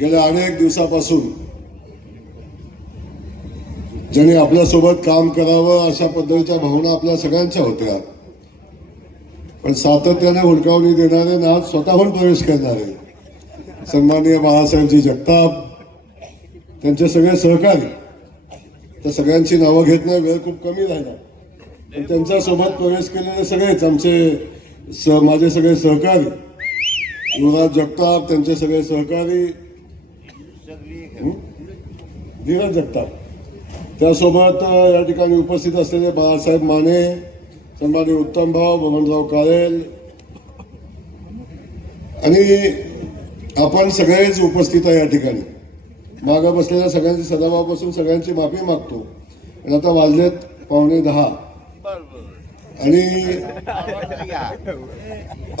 गेल्या अनेक दिवसापासून ज्यांनी आपल्यासोबत काम करावं अशा पद्धतीच्या भावना आपल्या सगळ्यांच्या होत्या, पण सातत्याने हुलकावणी देणारे ना स्वतःहून प्रवेश करणारे सन्माननीय बाळासाहेबजी जगताप, त्यांचे सगळे सहकारी, तर सगळ्यांची नावं घेत नाही, वेळ खूप कमी राहिला, पण त्यांच्यासोबत प्रवेश केलेले सगळेच आमचे माझे सगळे सहकारी, युवराज जगताप, त्यांचे सगळे सहकारी धीरज जगताप, त्यासोबत या ठिकाणी उपस्थित असलेले बाळासाहेब माने, सन्माननीय उत्तमभाऊ, बबनराव काळेल आणि आपण सगळेच उपस्थित आहे या ठिकाणी. मागं बसलेल्या सगळ्यांची सदाभावापासून सगळ्यांची माफी मागतो. पण आता वाजलेत 9:45 आणि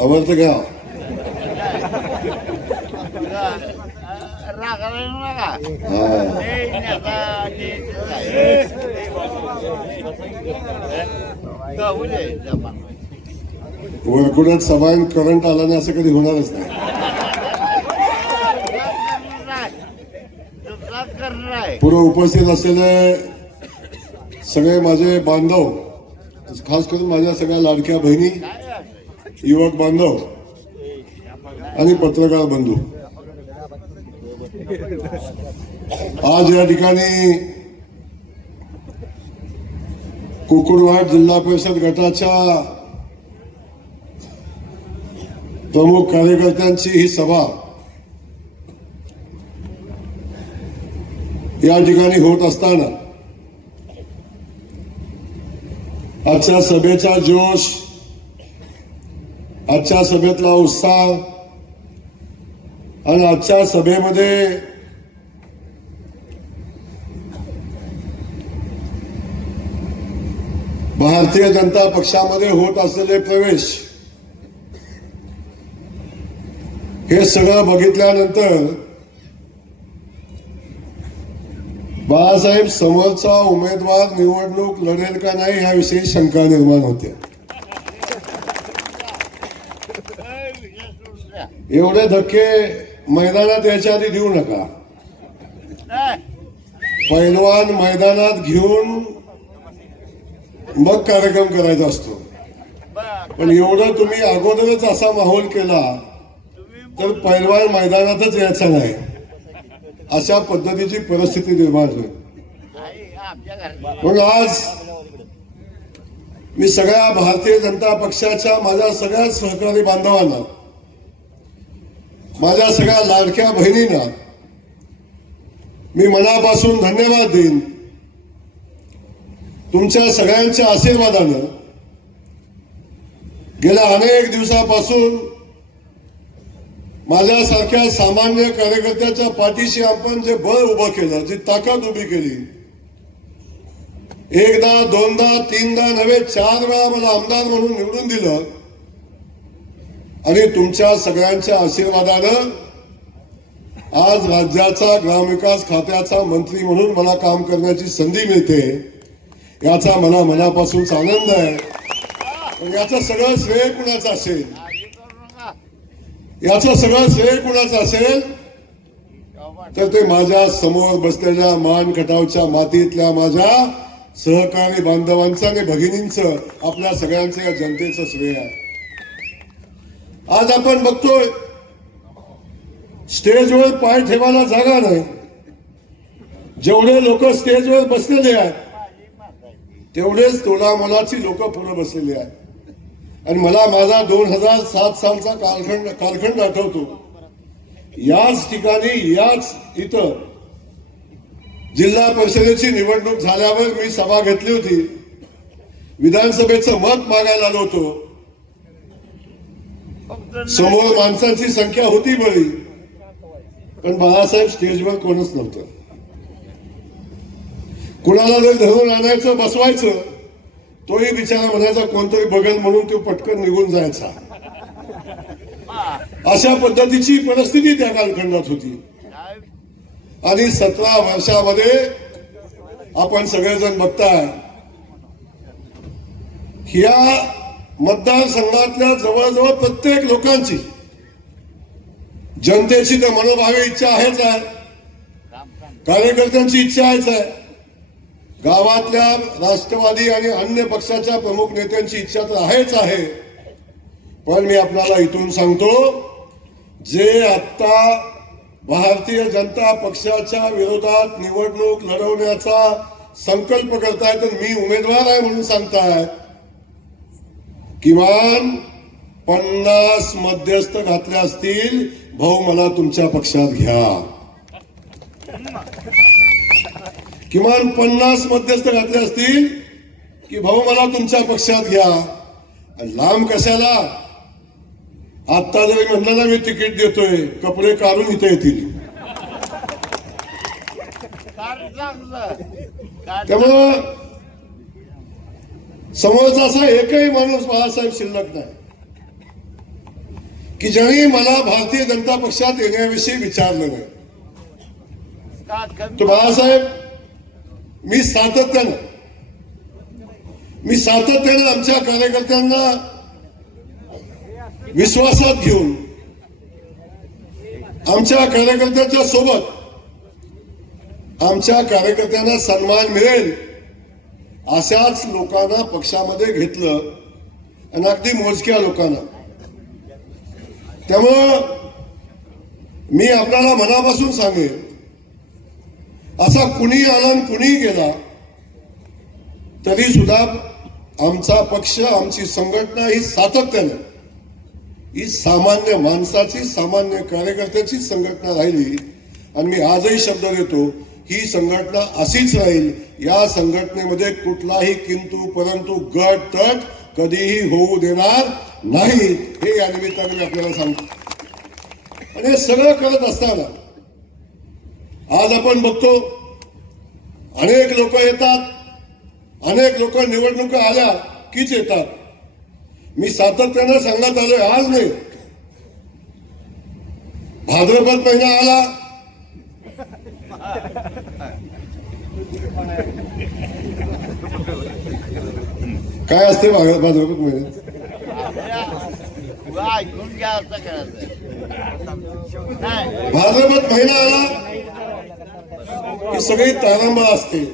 आवडतं घ्या. वरकुड्यात सभान करंट आला नाही असं कधी होणारच नाही. पुढे उपस्थित असलेले सगळे माझे बांधव, खास करून माझ्या सगळ्या लाडक्या बहिणी, युवक बांधव आणि पत्रकार बंधू, आज या ठिकाणी कुकुडवाड जिल्हा परिषद गटाच्या प्रमुख कार्यकर्त्यांची ही सभा या ठिकाणी होत असताना आजच्या सभेचा जोश, आजच्या सभेतला उत्साह आणि आजच्या सभेमध्ये भारतीय जनता पक्षामध्ये होत असलेले प्रवेश, हे सगळं बघितल्यानंतर बाळासाहेब समोरचा उमेदवार निवडणूक लढेल का नाही याविषयी शंका निर्माण होते. एवढे धक्के मैदानात याच्या आधी देऊ नका. पैलवान मैदानात घेऊन मग कार्यक्रम करायचा असतो, पण एवढं तुम्ही अगोदरच असा माहोल केला तर पैलवान मैदानातच यायचा नाही, अशा पद्धतीची परिस्थिती निर्माण होईल. म्हणून आज मी सगळ्या भारतीय जनता पक्षाच्या माझ्या सगळ्या सहकारी बांधवांना, माझ्या सगळ्या लाडक्या बहिणींना मी मनापासून धन्यवाद देईन. तुमच्या सगळ्यांच्या आशीर्वादानं गेल्या अनेक दिवसापासून माझ्यासारख्या सामान्य कार्यकर्त्याच्या पाठीशी आपण जे बळ उभं केलं, जी ताकद उभी केली, एकदा दोनदा तीनदा नव्हे 4 वेळा मला आमदार म्हणून निवडून दिलं आणि तुमच्या सगळ्यांच्या आशीर्वादानं आज राज्याचा ग्रामविकास खात्याचा मंत्री म्हणून मला काम करण्याची संधी मिळते, याचा मला मनापासून आनंद आहे. पण याचं सगळं श्रेय कुणाचं असेल, याचं सगळं श्रेय कुणाचं असेल तर ते माझ्या समोर बसलेल्या मान खटावच्या मातीतल्या माझ्या सहकारी बांधवांचं आणि भगिनींचं, आपल्या सगळ्यांचं, या जनतेचं श्रेय आहे. आज आपण बघतोय स्टेजवर पाय ठेवायला जागा नाही. जेवढे लोक स्टेजवर बसलेले आहेत तेवढेच तोलामोलाची लोक पुढे बसलेली आहेत. आणि मला माझा 2007 सालचा कालखंड आठवतो. याच ठिकाणी, याच इथं जिल्हा परिषदेची निवडणूक झाल्यावर मी सभा घेतली होती, विधानसभेचं मत मागायला आलो होतो. समोर माणसांची संख्या होती बरी, पण बाळासाहेब स्टेजवर कोणच नव्हतं. कुणाला जर धरून आणायचं, बसवायचं, तोही बिचारा म्हणायचा कोणतरी बघेल म्हणून तो पटकन निघून जायचा. अशा पद्धतीची परिस्थिती त्या कालखंडात होती. आणि 17 वर्षामध्ये आपण सगळेजण बघताय, या मतदारसंघातल्या जवळजवळ प्रत्येक लोकांची जनतेची तर मनोभावे इच्छा आहेच आहे, कार्यकर्त्यांची इच्छा आहेच आहे, गावातल्या राष्ट्रवादी आणि अन्य पक्षाच्या प्रमुख नेत्यांची इच्छा तर आहेच आहे. पण मी आपल्याला इथून सांगतो, जे आता भारतीय जनता पक्षाच्या विरोधात निवडणूक लढवण्याचा संकल्प करतायत, तर मी उमेदवार आहे म्हणून सांगतायत, किमान 50 मध्यस्थ घातले असतील, भाऊ मला तुमच्या पक्षात घ्या. किमान 50 मध्यस्थ घातले असतील की भाऊ मला तुमच्या पक्षात घ्या. लांब कशाला? आता जरी म्हणलं ना मी तिकीट देतोय, कपडे काढून इथे येतील. त्यामुळं समोरचा असा एकही माणूस बाळासाहेब शिल्लक नाही की ज्यांनी मला भारतीय जनता पक्षात येण्याविषयी विचारलं नाही. तो बाळासाहेब, मी सातत्यानं आमच्या कार्यकर्त्यांना विश्वासात घेऊन, आमच्या कार्यकर्त्यांच्या सोबत, आमच्या कार्यकर्त्यांना सन्मान मिळेल अशाच लोकांना पक्षामध्ये घेतलं, आणि अगदी मोजक्या लोकांना. त्यामुळं मी आपल्याला मनापासून सांगेन, असा कुणी आला आणि कुणी गेला तरी सुद्धा आमचा पक्ष, आमची संघटना ही सातत्यानं, ही सामान्य माणसाची, सामान्य कार्यकर्त्याची संघटना राहिली. आणि मी आजही शब्द देतो, ही संघटना अशीच राहील. या संघटनेमध्ये कुठलाही किंतु परंतु गट तट कधीही होऊ देणार नाही, हे या निमित्ताने मी आपल्याला सांगतो. आणि हे सगळं करत असताना आज आपण बघतो, अनेक लोक येतात, अनेक लोक निवडणुका आल्या कीच येतात. मी सातत्यानं सांगत आलोय, आज नाही, भाद्रपद महिना आला, काय असते भाद्रपद महिन्यात? भाद्रपद महिना आला की सगळी तारांबळ असते.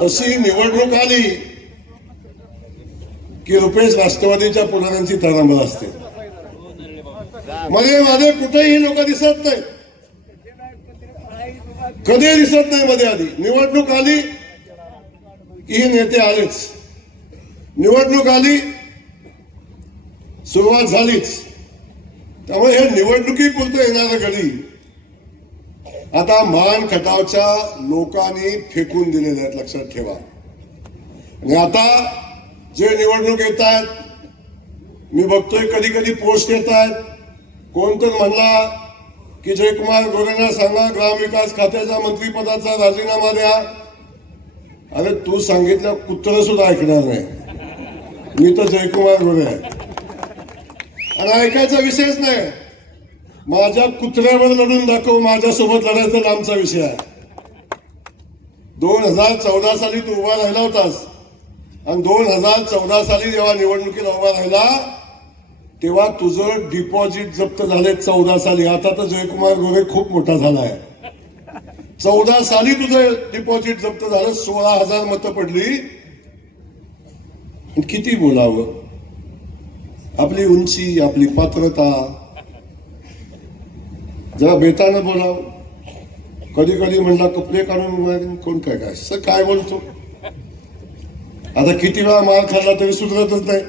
तशी निवडणूक आली की रुपेश राष्ट्रवादीच्या पुढाऱ्यांची तारांबळ असते. मध्ये कुठेही लोक दिसत नाही, कधी दिसत नाही. मध्ये आधी निवडणूक आली की हे नेते आलेच, निवडणूक आली सुरुवात झालीच. त्यामुळे हे निवडणुकीपुरतं येणारं घडी आता मान खटावच्या लोकांनी फेकून दिलेले आहेत, लक्षात ठेवा. आणि आता जे निवडणूक येत आहेत, मी बघतोय कधी कधी पोस्ट येत आहेत, कोणतर म्हणला की जयकुमार गोरेंना सांगा ग्रामविकास खात्याच्या मंत्रीपदाचा राजीनामा द्या. अरे तू सांगितलं कुत्र सुद्धा ऐकणार नाही. मी तर जयकुमार गोरे आहे आणि ऐकायचा विषयच नाही. माझ्या कुत्र्यावर लढून दाखव, माझ्यासोबत लढायचा लांबचा विषय आहे. 2014 साली तू उभा राहिला होतास आणि 2014 साली जेव्हा निवडणुकीला उभा राहिला तेव्हा तुझं डिपॉझिट जप्त झाले 14 साली. आता तर जयकुमार गोरे खूप मोठा झाला आहे. 14 साली तुझं डिपॉझिट जप्त झालं, 16,000 मतं पडली. किती बोलावं, आपली उंची, आपली पात्रता, जरा बेतानं बोलाव. कधी कधी म्हणला कपडे काढून कोण काय काय सर काय बोलतो. आता किती वेळा मार खाल्ला तरी सुधरतच नाही.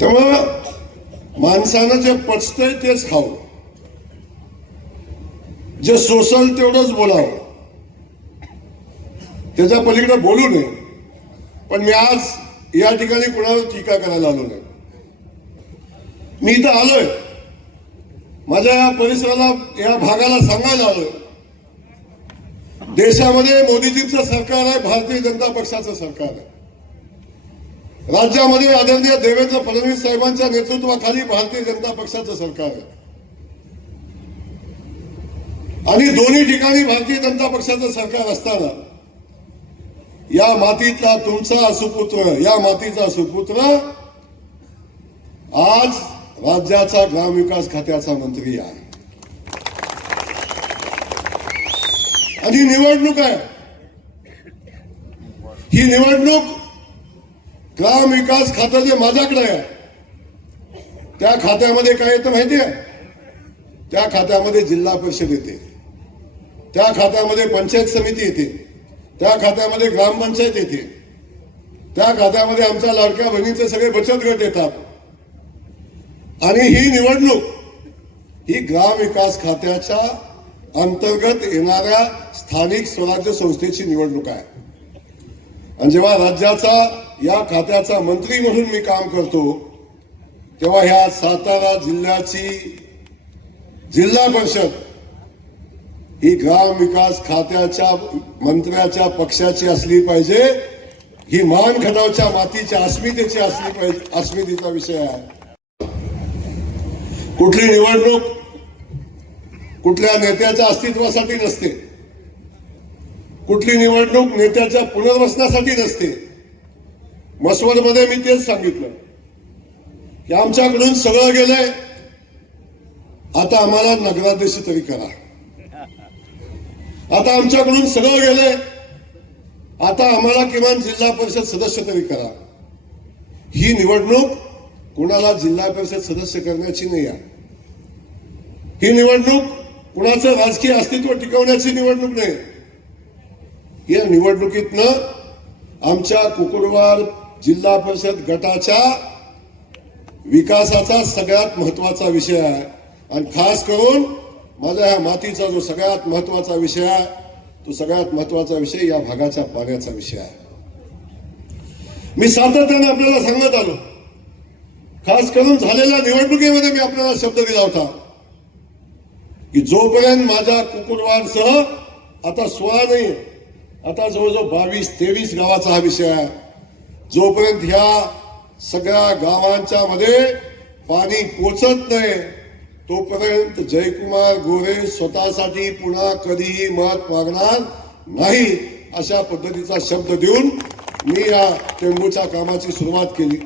त्यामुळं माणसानं जे पचतंय तेच खावं, जे सोसल तेवढंच बोलावं, त्याच्या पलीकडे बोलू नये. पण मी आज या ठिकाणी कुणावर टीका करायला आलो नाही. मी इथं आलोय, माझ्या या परिसराला, या भागाला सांगायला आलोय, देशामध्ये मोदीजींचं सरकार आहे, भारतीय जनता पक्षाचं सरकार आहे. राज्यामध्ये आदरणीय देवेंद्र फडणवीस साहेबांच्या नेतृत्वाखाली भारतीय जनता पक्षाचं सरकार आहे. आणि दोन्ही ठिकाणी भारतीय जनता पक्षाचं सरकार असताना या मातीतला तुमचा सुपुत्र, या मातीचा सुपुत्र आज राज्याचा ग्रामविकास खात्याचा मंत्री आहे. आणि निवडणूक आहे. ही निवडणूक ग्रामविकास खातं जे माझ्याकडे आहे त्या खात्यामध्ये काय येतं माहिती आहे? त्या खात्यामध्ये जिल्हा परिषद येते, त्या खात्यामध्ये पंचायत समिती येते, त्या खात्यामध्ये ग्रामपंचायत येते, त्या खात्यामध्ये आमच्या लाडक्या बहिणीचे सगळे बचत गट येतात. आणि ही निवडणूक ही ग्रामविकास खात्याच्या अंतर्गत येणाऱ्या स्थानिक स्वराज्य संस्थेची निवडणूक आहे. आणि जेव्हा राज्याचा या खात्याचा मंत्री म्हणून मी काम करतो तेव्हा ह्या सातारा जिल्ह्याची जिल्हा परिषद ही ग्रामविकास खात्याच्या मंत्र्याच्या पक्षाची असली पाहिजे. ही मान खटावच्या मातीच्या अस्मितेची असली पाहिजे, अस्मितेचा विषय आहे. कुठली निवडणूक कुठल्या नेत्याच्या अस्तित्वासाठी नसते, कुठली निवडणूक नेत्याच्या पुनर्वसनासाठी नसते. मसवडमध्ये मी तेच सांगितलं की आमच्याकडून सगळं गेलंय, आता आम्हाला नगराध्यक्ष तरी करा. आता आमच्याकडून सगळं गेलंय, आता आम्हाला किमान जिल्हा परिषद सदस्य तरी करा. ही निवडणूक कुणाला जिल्हा परिषद सदस्य करण्याची नाही आहे. ही निवडणूक कुणाचं राजकीय अस्तित्व टिकवण्याची निवडणूक नाही. या निवडणुकीतनं आमच्या कुकुरवार जिल्हा परिषद गटाच्या विकासाचा सगळ्यात महत्वाचा विषय आहे. आणि खास करून माझ्या ह्या मातीचा जो सगळ्यात महत्वाचा विषय आहे तो सगळ्यात महत्वाचा विषय या भागाच्या पाण्याचा विषय आहे. मी सातत्याने आपल्याला सांगत आलो, खास करून झालेल्या निवडणुकीमध्ये मी आपल्याला शब्द दिला होता की जोपर्यंत माझ्या कुकुरवारसह आता 16 नाही, आता जवळजवळ 22-23 गावाचा हा विषय आहे, जोपर्यंत ह्या सगळ्या गावांच्या मध्ये पाणी पोचत नाही तोपर्यंत जयकुमार गोरे स्वतःसाठी पुन्हा कधीही मत मागणार नाही, अशा पद्धतीचा शब्द देऊन मी या टेंबूच्या कामाची सुरुवात केली.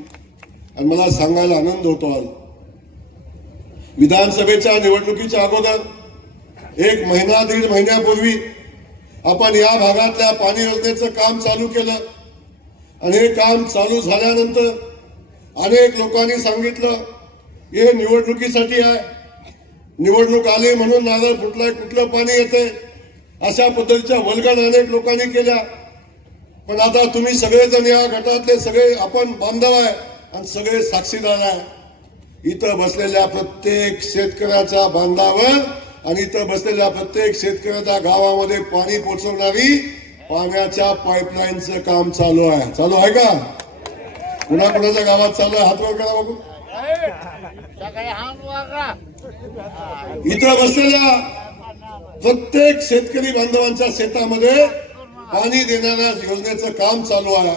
आणि मला सांगायला आनंद होतो, विधानसभेच्या निवडणुकीच्या अगोदर 1 महिना 1.5 महिन्यापूर्वी आपण या भागातल्या पाणी योजनेचं काम चालू केलं. आणि हे काम चालू झाल्यानंतर अनेक लोकांनी सांगितलं हे निवडणुकीसाठी आहे, निवडणूक आली म्हणून नारळ फुटलाय, कुठलं पाणी येते, अशा पद्धतीच्या वल्गन अनेक लोकांनी केल्या. पण आता तुम्ही सगळेजण या गटातले सगळे आपण बांधव आहे आणि सगळे साक्षीदार आहे. इथं बसलेल्या प्रत्येक शेतकऱ्याच्या बांधावर आणि इथं बसलेल्या प्रत्येक शेतकऱ्याच्या गावामध्ये पाणी पोहोचवणारी पाण्याच्या पाईपलाईनचं काम चालू आहे. चालू आहे का? कुणाकुणाच्या गावात चालू आहे? हात वर करा बघू. इथं बसलेल्या प्रत्येक शेतकरी बांधवांच्या शेतामध्ये पाणी देणाऱ्या योजनेचं काम चालू आहे.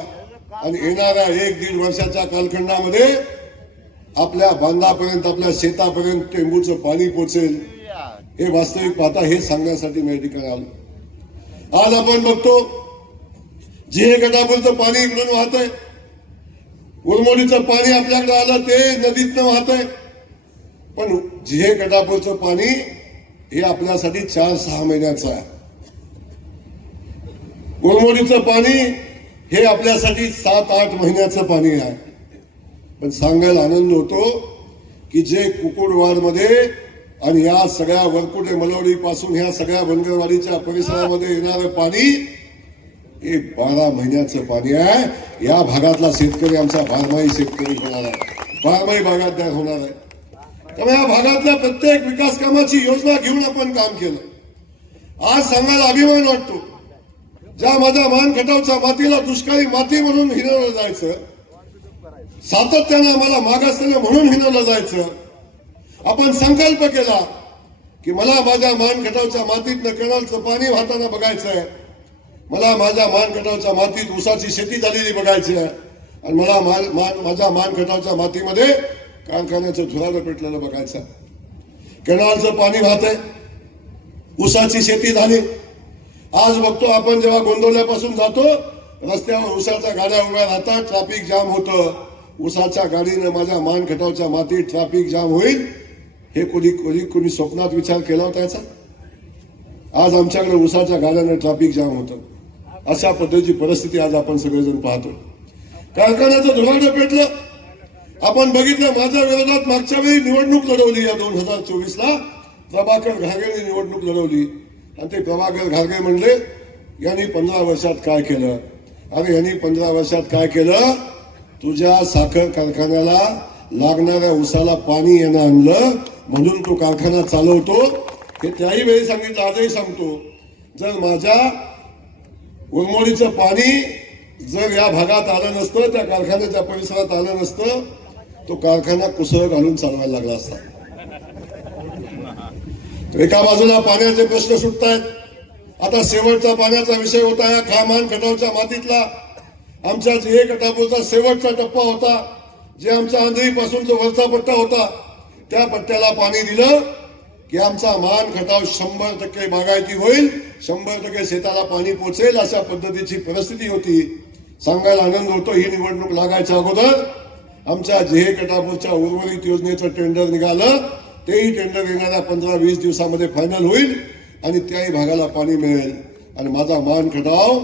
आणि येणाऱ्या 1-1.5 वर्षाच्या कालखंडामध्ये आपल्या बांधापर्यंत आपल्या शेतापर्यंत टेंबूचं पाणी पोचेल. हे वास्तविक पाहता हे सांगण्यासाठी मी या ठिकाणी आलो. आज आपण बघतो जे गटापूरचं पाणी इकडून वाहतंय, उरमोडीचं पाणी आपल्याकडे आलं ते नदीतनं वाहतंय. पण जे गटापूरचं पाणी हे आपल्यासाठी 4-6 महिन्याचं आहे. उरमोडीचं पाणी हे आपल्यासाठी 7-8 महिन्याचं पाणी आहे. पण सांगायला आनंद होतो की जे कुकुडवाडमध्ये आणि या सगळ्या वरकुटे मलवडी पासून ह्या सगळ्या बनगरवाडीच्या परिसरामध्ये येणारं पाणी हे 12 महिन्याचं पाणी आहे. या भागातला शेतकरी आमचा बारमाही शेतकरी होणार आहे, बारमाही बागायतदार होणार आहे. त्यामुळे या भागातल्या प्रत्येक विकास कामाची योजना घेऊन आपण काम केलं. आज सांगायला अभिमान वाटतो, ज्या माझ्या मानखटावच्या मातीला दुष्काळी माती म्हणून हिनवलं जायचं, सातत्यानं आम्हाला मागासलेलं म्हणून हिनवलं जायचं, आपण संकल्प केला की मला माझ्या मानखटावच्या मातीतनं केनालचं पाणी वाहताना बघायचंय, मला माझ्या मानखटावच्या मातीत ऊसाची शेती झालेली बघायची आहे, आणि मला माझ्या मानखटावच्या मातीमध्ये कारखान्याचं धुरानं पेटलेलं बघायचं. केनालचं पाणी वाहतंय, ऊसाची शेती झाली. आज बघतो आपण जेव्हा गोंदवल्यापासून जातो रस्त्यावर ऊसाच्या गाड्या उभ्या राहतात, ट्रॅफिक जाम होतं. उसाच्या गाडीनं माझ्या मान खटावच्या मातीत ट्रॅफिक जाम होईल हे कोणी स्वप्नात विचार केला होता याचा? आज आमच्याकडे उसाच्या गाड्यानं ट्रॅफिक जाम होतं. अशा पद्धतीची परिस्थिती आज आपण सगळेजण पाहतो. कारखान्याचं धुराडं पेटलं. आपण बघितलं माझ्या विरोधात मागच्या वेळी निवडणूक लढवली या 2024ला प्रभाकर घारगेंनी निवडणूक लढवली आणि ते प्रभाकर घारगे म्हणले यांनी 15 वर्षात काय केलं. अरे यांनी 15 वर्षात काय केलं? तुझ्या साखर कारखान्याला लागणाऱ्या उसाला पाणी येणं आणलं म्हणून तो कारखाना चालवतो. हे त्याही वेळी सांगितलं, आजही सांगतो. जर माझ्या उरमोडीचं पाणी जर या भागात आलं नसतं, त्या कारखान्याच्या परिसरात आलं नसतं, तो कारखाना कुसळ घालून चालवायला लागला असता. एका बाजूला पाण्याचे प्रश्न सुटतायत. आता शेवटचा पाण्याचा विषय होता या खामान खटावच्या मातीतला. आमच्या जे कटापूरचा शेवटचा टप्पा होता, जे आमच्या आंधळीपासून जो वरचा पट्टा होता, त्या पट्ट्याला पाणी दिलं की आमचा मान खटाव 100% बागायती होईल, 100% शेताला पाणी पोचेल अशा पद्धतीची परिस्थिती होती. सांगायला आनंद होतो, ही निवडणूक लागायच्या अगोदर आमच्या जेहे कटापूरच्या उर्वरित योजनेचं टेंडर निघालं. तेही टेंडर येणाऱ्या 15-20 दिवसामध्ये फायनल होईल आणि त्याही भागाला पाणी मिळेल आणि माझा मान खटाव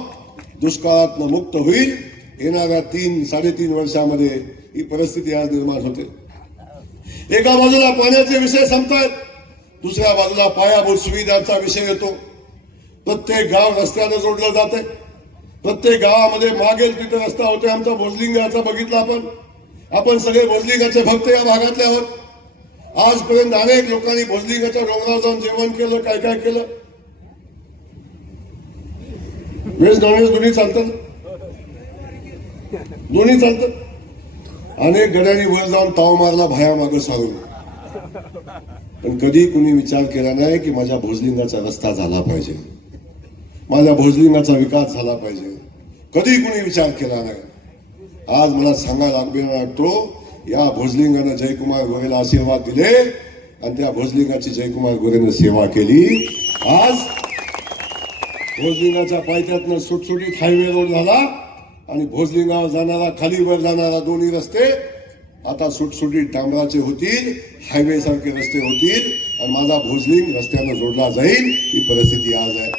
दुष्काळातनं मुक्त होईल. येणाऱ्या 3-3.5 वर्षामध्ये ही परिस्थिती आज निर्माण होते. एका बाजूला पाण्याचे विषय संपतायत, दुसऱ्या बाजूला पायाभूत सुविधांचा विषय येतो. प्रत्येक गाव रस्त्यानं जोडलं जाते. प्रत्येक गावामध्ये मागेल तिथे रस्ता होते. आमचा भोजलिंगाचा बघितला आपण सगळे भोजलिंगाचे भक्त या भागातले आहोत. आजपर्यंत अनेक लोकांनी भोजलिंगाच्या डोंगरावर जाऊन जेवण केलं, काय काय केलं. व्हेज नॉनव्हेज दोन्ही चालतं, दोन्ही चालतं. अनेक गड्यांनी वर जाऊन ताव मारला भाया मागं सारून, पण कधी कुणी विचार केला नाही की माझ्या भोजलिंगाचा रस्ता झाला पाहिजे, माझ्या भोजलिंगाचा विकास झाला पाहिजे. कधी कुणी विचार केला नाही. आज मला सांगायला अभिमान वाटतो, या भोजलिंगानं जयकुमार गोरेला आशीर्वाद दिले आणि त्या भोजलिंगाची जयकुमार गोरेनं सेवा केली. आज भोजलिंगाच्या पायथ्यातनं सुटसुटीत हायवे रोड झाला आणि भोजलिंगावर जाणारा खालीवर जाणारा दोन्ही रस्ते आता सुटसुटीत डांबराचे होतील, हायवे सारखे रस्ते होतील आणि माझा भोजलिंग रस्त्यानं जोडला जाईल. ही परिस्थिती आज आहे.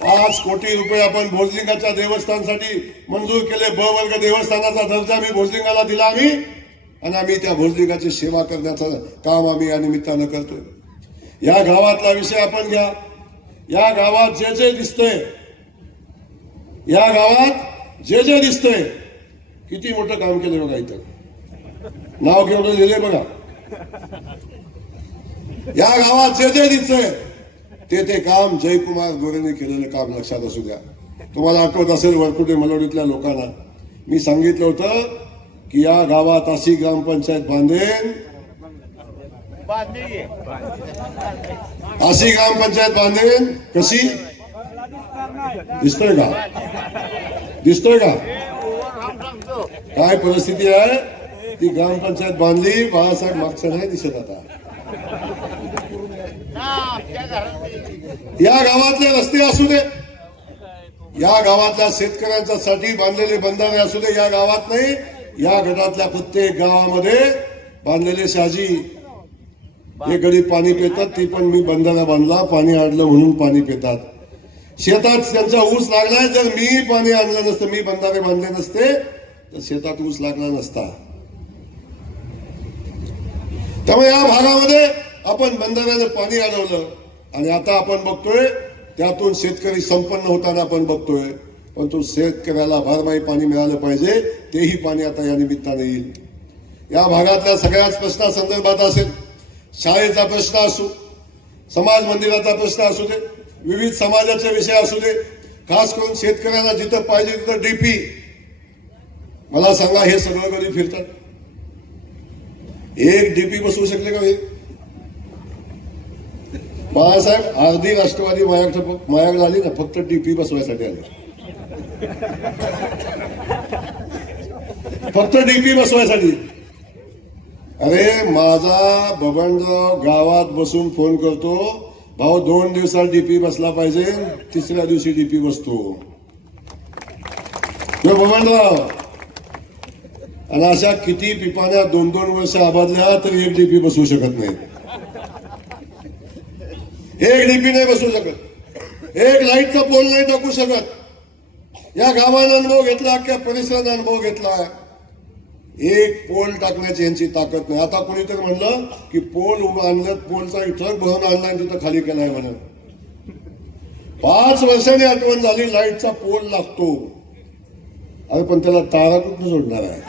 5 कोटी रुपये आपण भोजलिंगाच्या देवस्थानासाठी मंजूर केले. ब वर्ग देवस्थानाचा दर्जा मी भोजलिंगाला दिला आम्ही आणि आम्ही त्या भोजलिंगाची सेवा करण्याचं काम आम्ही या निमित्तानं करतोय. या गावातला विषय आपण घ्या. या गावात जे जे दिसतंय, या गावात जे जे दिसतंय, किती मोठं काम केलं बघा. इथं नाव केवढं लिहिले बघा. या गावात जे जे दिसतंय ते काम जयकुमार गोरेने केलेलं काम लक्षात असू द्या. तुम्हाला आठवत असेल वरकुटे मलवडीतल्या लोकांना मी सांगितलं होतं की या गावात अशी ग्रामपंचायत बांधेन, अशी ग्रामपंचायत बांधेन. कशी दिसतोय का? दिसतोय का काय परिस्थिती आहे? ती ग्रामपंचायत बांधली. बाळासाहेब मागचं नाही दिसत आता. या गावातले रस्ते असू दे, या गावातल्या शेतकऱ्यांच्यासाठी बांधलेले बंधारे असू दे, या गावात नाही, या गटातल्या प्रत्येक गावामध्ये बांधलेले शहाजी हे गडी पाणी पितात. ती पण मी बंधारा बांधला, पाणी आणलं म्हणून पाणी पितात. शेतात त्यांचा ऊस लागलाय. जर मी पाणी आणलं नसतं, मी बंधारे बांधले नसते तर शेतात ऊस लागला नसता. त्यामुळे या भागामध्ये आपण बंधाऱ्यानं पाणी अडवलं आणि आता आपण बघतोय त्यातून शेतकरी संपन्न होताना आपण बघतोय. पण तो शेतकऱ्याला बारमाही पाणी मिळालं पाहिजे, तेही पाणी आता या निमित्तानं येईल. या भागातल्या सगळ्याच प्रश्नासंदर्भात असेल, शाळेचा प्रश्न असो, समाज मंदिराचा प्रश्न असू दे, विविध समाजाचे विषय असू दे, खास करून शेतकऱ्यांना जिथं पाहिजे तिथं डीपी. मला सांगा, हे सगळं कधी फिरतात? एक डीपी बसवू शकले का? बाळासाहेब अर्धी राष्ट्रवादी मायाकडे आली ना, फक्त डीपी बसवायसाठी आली. फक्त डीपी बसवायसाठी. अरे माझा बबनराव गावात बसून फोन करतो, भाऊ 2 दिवसात डीपी बसला पाहिजे, 3ऱ्या दिवशी डीपी बसतो. बबनराव आणि अशा किती पिपाण्या 2-2 वर्ष आबादल्या तरी एक डीपी बसवू शकत नाही. एक डीपी नाही बसवू शकत, एक लाईटचा पोल नाही टाकू शकत. या गावानं अनुभव घेतला, अख्ख्या परिसरानं अनुभव घेतला. एक पोल टाकण्याची यांची ताकद नाही. आता कोणीतरी म्हणलं की पोल उभं आणलं, पोलचा ट्रक भरून आणला आणि तिथं खाली केलाय म्हणून. 5 वर्षांनी आठवण झाली लाईटचा पोल लागतो. अरे पण त्याला तारा कुठं जोडणार आहे,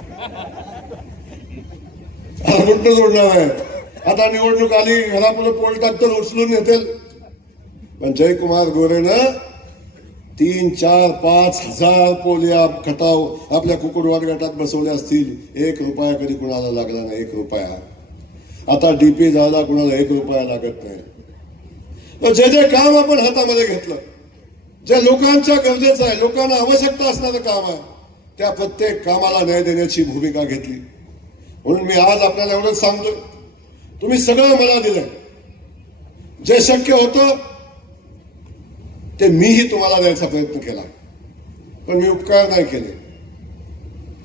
तारा कुठं जोडणार आहे. आता निवडणूक आली, घरापुढे पोल टाकतं, उचलून येतील. पण जयकुमार गोरेनं 3-4-5 हजार पोल या खटाव आपल्या कुकुडवाड गटात बसवले असतील. 1 रुपया कधी कुणाला लागला नाही, 1 रुपया. आता डीपी जायला कुणाला 1 रुपया लागत नाही. तर जे जे काम आपण हातामध्ये घेतलं, जे लोकांच्या गरजेचं आहे, लोकांना आवश्यकता असणारं काम आहे, त्या प्रत्येक कामाला न्याय देण्याची भूमिका घेतली. म्हणून मी आज आपल्याला एवढंच सांगतो, तुम्ही सगळं मला दिलंय. जे शक्य होतं ते मीही तुम्हाला द्यायचा प्रयत्न केला, पण मी उपकार नाही केले.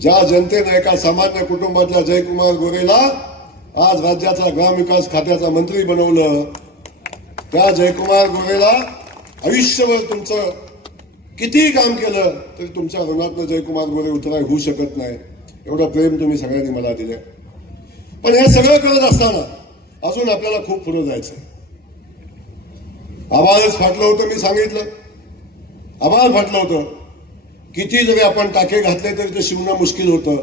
ज्या जनतेने एका सामान्य कुटुंबातल्या जयकुमार गोरेला आज राज्याचा ग्रामविकास खात्याचा मंत्री बनवलं, त्या जयकुमार गोरेला आयुष्यभर तुमचं कितीही काम केलं तरी तुमच्या ऋणातनं जयकुमार गोरे उतराय होऊ शकत नाही. एवढं प्रेम तुम्ही सगळ्यांनी मला दिलं. पण हे सगळं करत असताना अजून आपल्याला खूप पुढे जायचं. आभाळच फाटलं होतं, मी सांगितलं, आभाळ फाटलं होतं. किती जरी आपण टाके घातले तरी ते शिवणं मुश्किल होतं.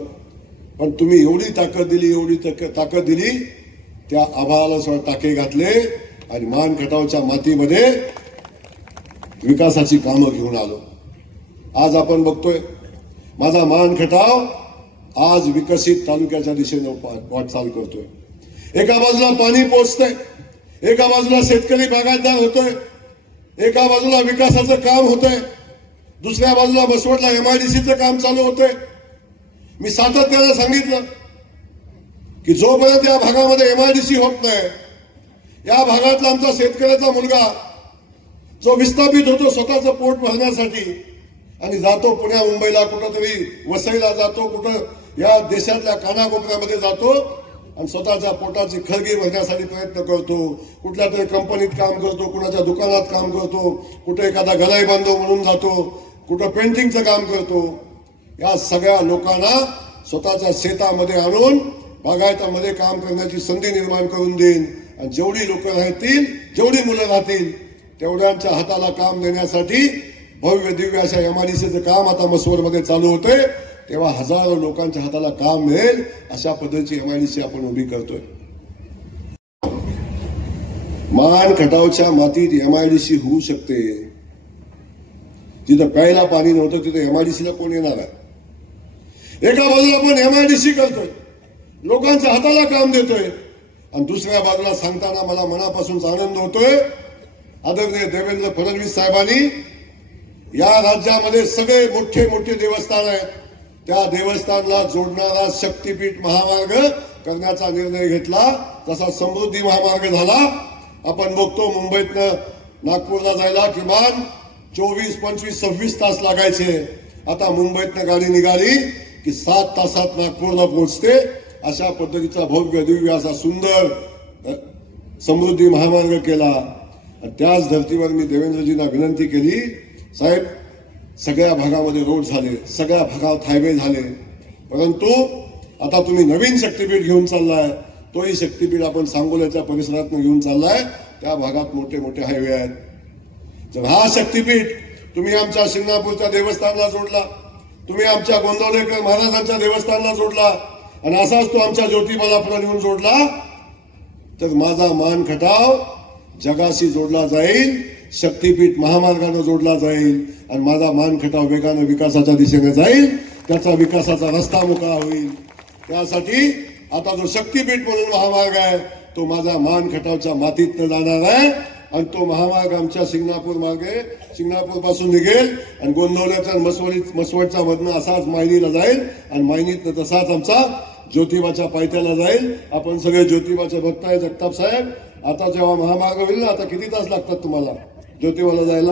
पण तुम्ही एवढी ताकद दिली, एवढी ताकद दिली, त्या आभाळाला टाके घातले आणि मान खटावच्या मातीमध्ये विकासाची कामं घेऊन आलो. आज आपण बघतोय माझा मान खटाव आज विकसित तालुक्याच्या दिशेने वाटचाल करतोय. एका बाजूला पाणी पोचतंय, एका बाजूला शेतकरी बागायतदार होतोय, एका बाजूला विकासाचं काम होतंय, दुसऱ्या बाजूला बसवडला MIDCचं काम चालू होतंय. मी सातत्यानं सांगितलं की जोपर्यंत या भागामध्ये MIDC होत नाही, या भागातला आमचा शेतकऱ्याचा मुलगा जो विस्थापित होतो स्वतःचं पोट भरण्यासाठी आणि जातो पुण्या मुंबईला, कुठंतरी वसईला जातो, कुठं या देशातल्या कानाकोपऱ्यामध्ये जातो आणि स्वतःच्या पोटाची खळगी भरण्यासाठी प्रयत्न करतो. कुठल्या तरी कंपनीत काम करतो, कुणाच्या दुकानात काम करतो, कुठे एखादा गलाई बांधव म्हणून जातो, कुठं पेंटिंगचं काम करतो. या सगळ्या लोकांना स्वतःच्या शेतामध्ये आणून बागायतामध्ये काम करण्याची संधी निर्माण करून देईन. आणि जेवढी लोक राहतील, जेवढी मुलं राहतील, तेवढ्यांच्या हाताला काम देण्यासाठी भव्य दिव्य अशा MIDCचं काम आता मसवडमध्ये चालू होते. तेव्हा हजारो लोकांच्या हाताला काम मिळेल अशा पद्धतीची MIDC आपण उभी करतोय. मान खटावच्या मातीत MIDC होऊ शकते. जिथं प्यायला पाणी नव्हतं तिथं MIDCला कोण येणार आहे. एका बाजूला आपण MIDC करतोय, लोकांच्या हाताला काम देतोय, आणि दुसऱ्या बाजूला सांगताना मला मनापासून आनंद होतोय, आदरणीय देवेंद्र फडणवीस साहेबांनी या राज्यामध्ये सगळे मोठे मोठे देवस्थान आहेत, त्या देवस्थानला जोडणारा शक्तीपीठ महामार्ग करण्याचा निर्णय घेतला. तसा समृद्धी महामार्ग झाला. आपण बघतो मुंबईतनं नागपूरला जायला किमान 24, 25, 26 तास लागायचे. आता मुंबईतनं गाडी निघाली की 7 तासात नागपूरला पोहोचते. अशा पद्धतीचा भव्य दिव्य असा सुंदर समृद्धी महामार्ग केला. त्याच धर्तीवर मी देवेंद्रजींना विनंती केली, साहेब सगळ्या भागामध्ये रोड झाले, सगळ्या भागात हायवे झाले, परंतु आता तुम्ही नवीन शक्तीपीठ घेऊन चाललाय, तोही शक्तीपीठ आपण सांगोल्याच्या परिसरात घेऊन चाललाय. त्या भागात मोठे मोठे हायवे आहेत. जर हा शक्तीपीठ तुम्ही आमच्या शिंगणापूरच्या देवस्थानला जोडला, तुम्ही आमच्या गोंदवलेकर महाराजांच्या देवस्थानला जोडला, आणि असाच तो आमच्या ज्योतिबाला पुढे नेऊन जोडला, तर माझा मान खटाव जगाशी जोडला जाईल, शक्तीपीठ महामार्गाने जोडला जाईल, आणि माझा मान खटाव वेगाने विकासाच्या दिशेने जाईल. त्याचा विकासाचा रस्ता मोकळा होईल. त्यासाठी आता जो शक्तीपीठ म्हणून महामार्ग आहे तो माझा मान खटावच्या मातीतनं जाणार आहे, आणि तो महामार्ग आमच्या शिंगणापूर मार्गे, शिंगणापूर पासून निघेल आणि गोंदवल्याच्या मसवडच्या मधनं असाच मायनीला जाईल, आणि मायनीतनं तसाच आमचा ज्योतिबाच्या पायथ्याला जाईल. आपण सगळे ज्योतिबाचे भक्त आहे. जगताप साहेब, आता जेव्हा महामार्ग होईल ना, आता किती तास लागतात तुम्हाला ज्योतिबाला जायला?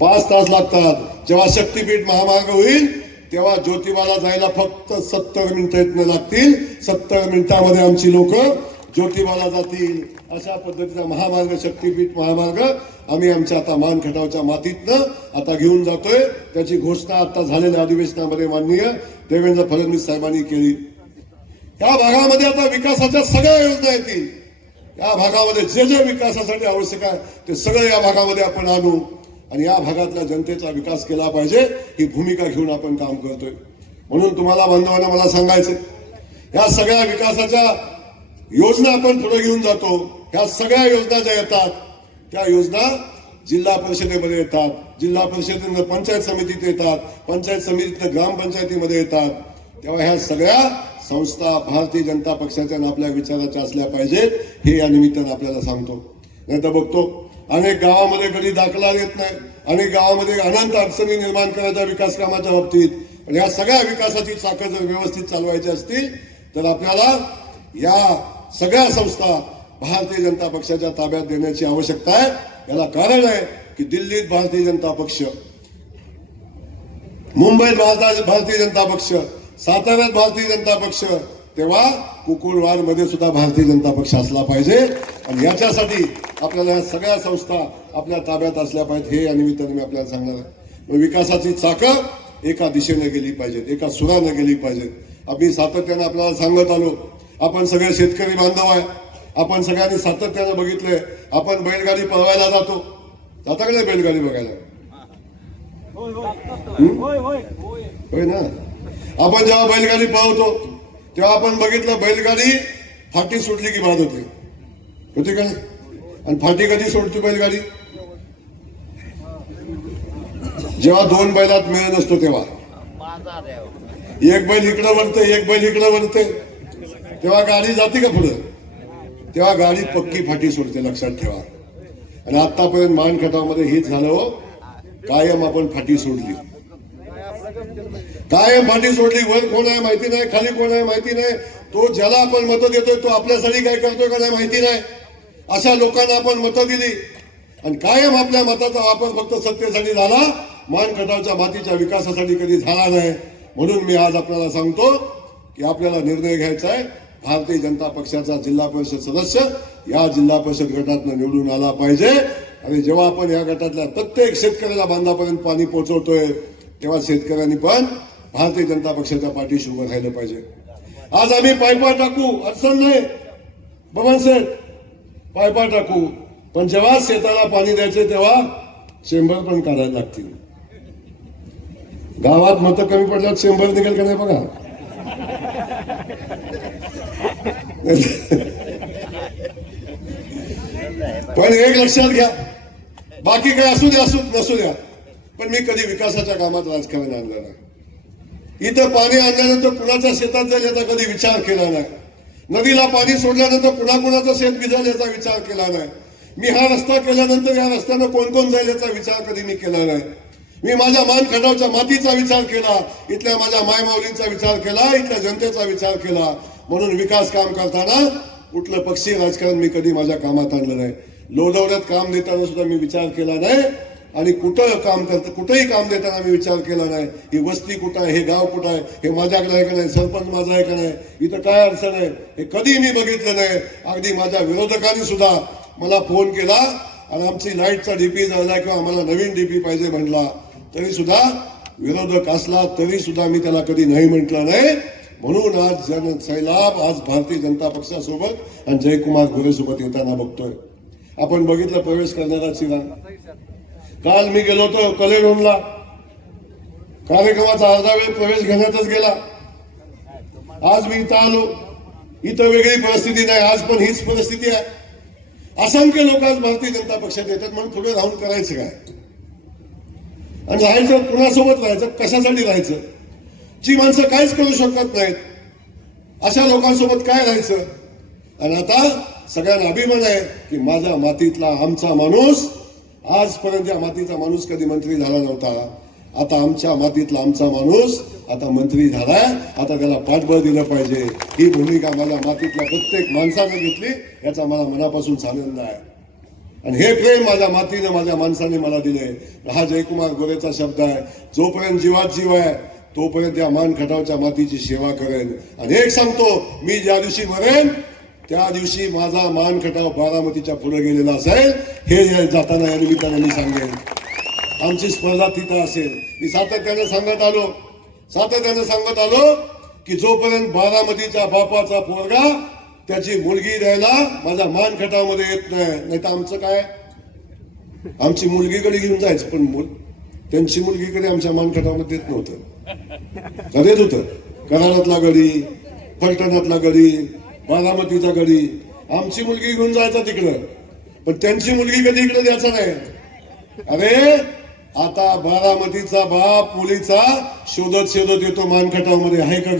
5 तास लागतात. जेव्हा शक्तीपीठ महामार्ग होईल तेव्हा ज्योतिबाला जायला फक्त 70 मिनिटं इथनं लागतील. 70 मिनिटांमध्ये आमची लोक ज्योतिबाला जातील. अशा पद्धतीचा महामार्ग, शक्तीपीठ महामार्ग आम्ही आमच्या आता मान खटावच्या मातीतनं आता घेऊन जातोय. त्याची घोषणा आता झालेल्या अधिवेशनामध्ये माननीय देवेंद्र फडणवीस साहेबांनी केली. या भागामध्ये आता विकासाच्या सगळ्या योजना येतील. या भागामध्ये जे जे विकासासाठी आवश्यक आहे ते सगळं या भागामध्ये आपण आणू आणि या भागातल्या जनतेचा विकास केला पाहिजे ही भूमिका घेऊन आपण काम करतोय. म्हणून तुम्हाला बांधवांना मला सांगायचं, या सगळ्या विकासाच्या योजना आपण पुढे घेऊन जातो. ह्या सगळ्या योजना ज्या येतात त्या योजना जिल्हा परिषदेमध्ये येतात, जिल्हा परिषदेनं पंचायत समितीत येतात, पंचायत समितीतनं ग्रामपंचायतीमध्ये येतात. तेव्हा ह्या सगळ्या संस्था भारतीय जनता पक्षाच्या आणि आपल्या विचाराच्या असल्या पाहिजेत हे या निमित्तानं आपल्याला सांगतो. नाही तर बघतो अनेक गावामध्ये कधी दाखला येत नाही, अनेक गावामध्ये अनंत अडचणी निर्माण करायच्या विकास कामाच्या बाबतीत. आणि या सगळ्या विकासाची चाकं जर व्यवस्थित चालवायची असतील तर आपल्याला या सगळ्या संस्था भारतीय जनता पक्षाच्या ताब्यात देण्याची आवश्यकता आहे. याला कारण आहे की दिल्लीत भारतीय जनता पक्ष, मुंबईत भारतीय जनता पक्ष, साताऱ्यात भारतीय जनता पक्ष, तेव्हा कुकुरवाडमध्ये सुद्धा भारतीय जनता पक्ष असला पाहिजे. आणि याच्यासाठी आपल्याला या सगळ्या संस्था आपल्या ताब्यात असल्या पाहिजेत हे या निमित्ताने मी आपल्याला सांगणार आहे. विकासाची चाकं एका दिशेने गेली पाहिजेत, एका सुराने गेली पाहिजेत. आम्ही सातत्याने आपल्याला सांगत आलो, आपण सगळे शेतकरी बांधव आहे. आपण सगळ्यांनी सातत्याने बघितलंय, आपण बैलगाडी पळवायला जातो, जाता का नाही बैलगाडी बघायला? होय ना. आपण जेव्हा बैलगाडी पळवतो तेव्हा आपण बघितलं बैलगाडी फाटी सुटली की बाद होते का नाही? आणि फाटी कधी सोडते बैलगाडी? जेव्हा दोन बैलात मिळत नसतो तेव्हा. एक बैल इकडं वळते, एक बैल इकडं वळते, तेव्हा गाडी जाते का पुढे? तेव्हा गाडी पक्की फाटी सोडते, लक्षात ठेवा. आणि आतापर्यंत मान खटावमध्ये हेच झालं हो, कायम आपण फाटी सोडली, कायम फाटी सोडली. वर कोण आहे माहिती नाही, खाली कोण आहे माहिती नाही. तो ज्याला आपण मतं देतोय तो आपल्यासाठी काय करतोय का नाही माहिती नाही. अशा लोकांना आपण मतं दिली आणि कायम आपल्या मताचा वापर फक्त सत्तेसाठी झाला, मान खटावच्या मातीच्या विकासासाठी कधी झाला नाही. म्हणून मी आज आपल्याला सांगतो की आपल्याला निर्णय घ्यायचा आहे. भारतीय जनता पक्षाचा जिल्हा परिषद सदस्य या जिल्हा परिषद गटातनं निवडून आला पाहिजे. आणि जेव्हा आपण या गटातल्या प्रत्येक शेतकऱ्याला बांधापर्यंत पाणी पोहोचवतोय तेव्हा शेतकऱ्यांनी पण भारतीय जनता पक्षाच्या पाठीशी उभं राहिलं पाहिजे. आज आम्ही पायपा टाकू, अडचण नाही बबन सेठ, पायपा टाकू, पण जेव्हा शेताला पाणी द्यायचे तेव्हा चेंबर पण काढायला लागतील. गावात मतं कमी पडल्यावर चेंबर निघेल का नाही बघा. पण एक लक्षात घ्या, बाकी काय असू द्या नसू द्या, पण मी कधी विकासाच्या कामात राजकारण आणलं नाही. इथं पाणी आणल्यानंतर कुणाच्या शेतात जाईल याचा कधी विचार केला नाही. नदीला पाणी सोडल्यानंतर कुणाकुणाचं शेत भिजेल याचा विचार केला नाही. मी हा रस्ता केल्यानंतर या रस्त्यानं कोण कोण जाईल याचा विचार कधी मी केला नाही. मी माझ्या मान खटावच्या मातीचा विचार केला, इथल्या माझ्या मायमाऊलींचा विचार केला, इथल्या जनतेचा विचार केला. म्हणून विकास काम करताना कुठलं पक्षी राजकारण मी कधी माझ्या कामात आणलं नाही. लोढवड्यात काम देताना सुद्धा मी विचार केला नाही आणि कुठंही काम देताना मी विचार केला नाही. ही वस्ती कुठं आहे, हे गाव कुठं आहे, हे माझ्याकडे आहे का नाही, सरपंच माझा आहे का नाही, इथं काय अडचण आहे हे कधी मी बघितलं नाही. अगदी माझ्या विरोधकांनी सुद्धा मला फोन केला आणि आमची लाईटचा डीपी झाला किंवा आम्हाला नवीन डीपी पाहिजे म्हणला, तरी सुद्धा विरोधक असला तरी सुद्धा मी त्याला कधी नाही म्हटलं नाही. म्हणून आज सैलाब आज भारतीय जनता पक्षासोबत आणि जयकुमार गोरे सोबत येताना बघतोय. आपण बघितलं प्रवेश करणारा चिराग. काल मी गेलो होतो कलेडोनला, कार्यक्रमाचा अर्धा वेळ प्रवेश घेण्यातच गेला. आज मी इथं आलो, इथं वेगळी परिस्थिती नाही, आज पण हीच परिस्थिती आहे. असंख्य लोक आज भारतीय जनता पक्षात येतात, म्हणून पुढे राहून करायचं काय आणि राहायचं कुणासोबत राहायचं, कशासाठी राहायचं? जी माणसं काहीच करू शकत नाहीत अशा लोकांसोबत काय राहायचं? आणि आता सगळ्यांना अभिमान आहे की माझ्या मातीतला आमचा माणूस, आजपर्यंत या मातीचा माणूस कधी मंत्री झाला नव्हता, आता आमच्या मातीतला आमचा माणूस आता मंत्री झालाय. आता त्याला पाठबळ दिलं पाहिजे. ही भूमिका मला मातीतल्या प्रत्येक माणसाने घेतली, याचा मला मनापासून आनंद आहे. आणि हे प्रेम माझ्या मातीने माझ्या माणसाने मला दिले. हा जयकुमार गोरेचा शब्द आहे, जोपर्यंत जीवात जीव आहे तोपर्यंत या मान खटावच्या मातीची सेवा करेन. आणि एक सांगतो, मी ज्या दिवशी मरेन त्या दिवशी माझा मान खटाव बारामतीच्या पुढे गेलेला असेल, हे जाताना या निमित्ताने मी सांगेन. आमची स्पर्धा तिथं असेल. मी सातत्याने सांगत आलो की जोपर्यंत बारामतीच्या बापाचा पोरगा त्याची मुलगी द्यायला माझ्या मान खटावमध्ये येत नाही तर आमचं काय, आमची मुलगीकडे घेऊन जायचं, पण त्यांची मुलगीकडे आमच्या मान खटावमध्ये येत नव्हतं. कधीच होतं कराडातला गडी, फलटणातला गडी, बारामतीचा गडी, आमची मुलगी घेऊन जायचा तिकडं, पण त्यांची मुलगी कधी इकडे द्यायचा नाही. अरे आता बारामतीचा बाप मुलीचा शोधत येतो मान खटावमध्ये, आहे का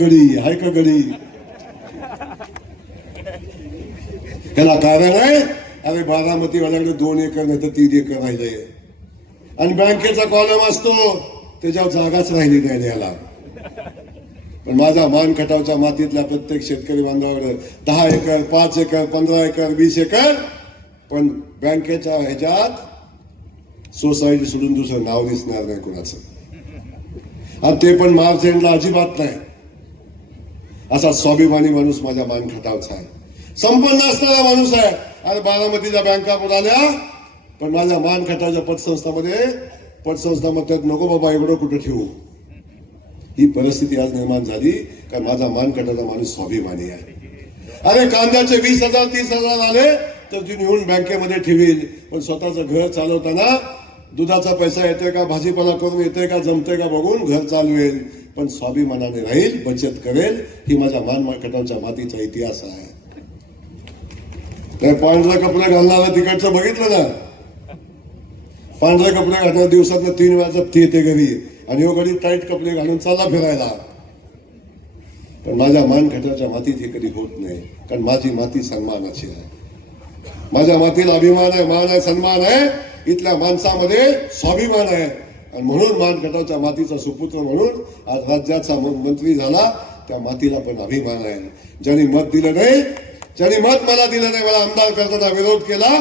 गडी. त्याला कारण आहे, अरे बारामतीवाल्याकडे 2 एकर नाही तर 3 एकर राहिले आणि बँकेचा कॉलम असतो त्याच्यावर जागाच राहिली नाही द्यायला. पण माझा मान खटावच्या मातीतल्या प्रत्येक शेतकरी बांधवाकडे 10 एकर, 5 एकर, 15 एकर, 20 एकर, पण बँकेच्या ह्याच्यात सोसायटी सोडून दुसरं नाव दिसणार नाही कोणाचं. आणि ते पण मार्च एंडला अजिबात नाही. असा स्वाभिमानी माणूस माझ्या मान खटावचा आहे, संपन्न असणारा माणूस आहे. आणि बारामतीच्या बँका आल्या, पण माझ्या मान खटावच्या पतसंस्था म्हणतात नको बाबा एवढं कुठं ठेवू. ही परिस्थिती आज निर्माण झाली कारण माझा मान खटावचा माणूस स्वाभिमानी आहे. अरे कांद्याचे 20,000 30,000 आले तर ती नेऊन बँकेमध्ये ठेवील, पण स्वतःचं घर चालवताना दुधाचा पैसा येतोय का, भाजीपाला करून येतोय का, जमतोय का बघून घर चालवेल, पण स्वाभिमानाने राहील, बचत करेल. ही माझ्या मान खटावच्या मातीचा इतिहास आहे. पांढरे कपडे घालणारा तिकडचं बघितलं ना, पांढरे कपडे घालणार दिवसात 3 वेळा जप्ती येते घरी, आणि हो घरी टाईट कपडे घालून चालला फिरायला. पण माझ्या मान खटावच्या मातीत हे कधी होत नाही, कारण माझी माती सन्मानाची आहे. माझ्या मातीला अभिमान आहे, मान आहे, सन्मान आहे. इथल्या माणसामध्ये स्वाभिमान आहे, आणि म्हणून मान खटावच्या मातीचा सुपुत्र म्हणून आज राज्याचा मंत्री झाला. त्या मातीला पण अभिमान आहे. ज्यांनी मत दिलं नाही, ज्यांनी मत मला दिलं नाही, मला आमदार करताना विरोध केला,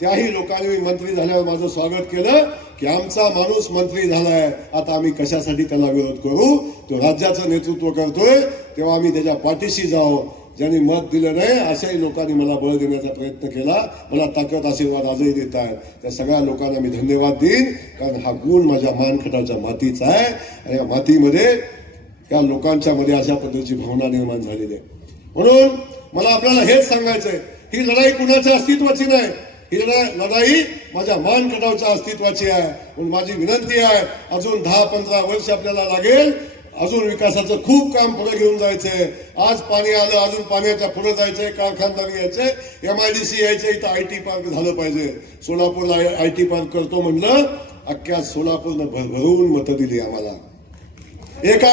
त्याही लोकांनी मी मंत्री झाल्यावर माझं स्वागत केलं की आमचा माणूस मंत्री झालाय, आता आम्ही कशासाठी त्याला विरोध करू. तो राज्याचं नेतृत्व करतोय तेव्हा आम्ही त्याच्या पाठीशी जाऊ. ज्यांनी मत दिलं नाही अशाही लोकांनी मला बळ देण्याचा प्रयत्न केला, मला ताकद आशीर्वाद आजही देत आहेत. त्या सगळ्या लोकांना मी धन्यवाद देईन, कारण हा गुण माझ्या मान खटावच्या मातीचा आहे. आणि या मातीमध्ये त्या लोकांच्या मध्ये अशा पद्धतीची भावना निर्माण झालेली आहे. म्हणून मला आपल्याला हेच सांगायचंय, ही लढाई कुणाच्या अस्तित्वाची नाही, ही लढाई माझ्या मान खटावच्या अस्तित्वाची आहे. म्हणून माझी विनंती आहे, अजून 10-15 वर्ष आपल्याला लागेल, अजून विकासाचं खूप काम पुढे घेऊन जायचंय. आज पाणी आलं, अजून पाण्याच्या पुढे जायचंय, कारखानदारी यायचंय, MIDC यायचंय, इथं IT पार्क झालं पाहिजे. सोलापूरला IT पार्क करतो म्हणलं, अख्ख्या सोलापूरनं भरभरून मतं दिली आम्हाला. एक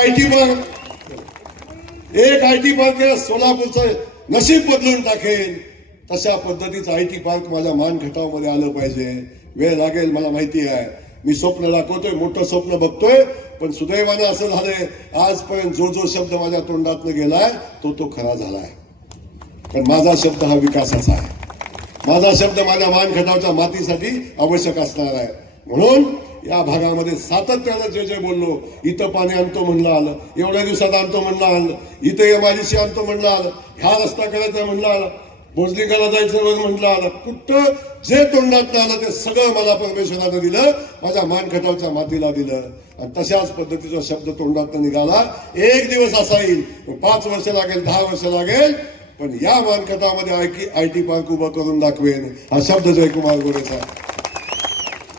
IT पार्क सोलापूरचं नशीब बदलून टाकेल. तशा पद्धतीचं IT पार्क माझ्या मान खटावमध्ये आलं पाहिजे. वेळ लागेल मला माहिती आहे. मी स्वप्न दाखवतोय, मोठं स्वप्न बघतोय, पण सुदैवानं असं झालंय आजपर्यंत जो शब्द माझ्या तोंडातनं गेलाय तो खरा झालाय. पण माझा शब्द हा विकासाचा आहे. माझा शब्द माझ्या मान खटावच्या मातीसाठी आवश्यक असणार आहे. म्हणून या भागामध्ये सातत्यानं जे बोललो, इथं पाणी आणतो म्हणलं आलं, एवढ्या दिवसात आणतो म्हणलं आलं, इथं MIDC आणतो म्हणलं आलं, ह्या रस्ता करायचा म्हणलं आलं, भोजलिंगाला जायचं म्हटलं आलं, कुठं जे तोंडात आलं ते सगळं मला परमेश्वरानं दिलं, माझ्या मान खटावच्या मातीला दिलं. आणि तशाच पद्धतीचा शब्द तोंडात निघाला. एक दिवस असा येईल, 5 वर्ष लागेल, 10 वर्ष लागेल, पण या मान खटावमध्ये IT पार्क उभं करून दाखवेन, हा शब्द जयकुमार गोरेचा.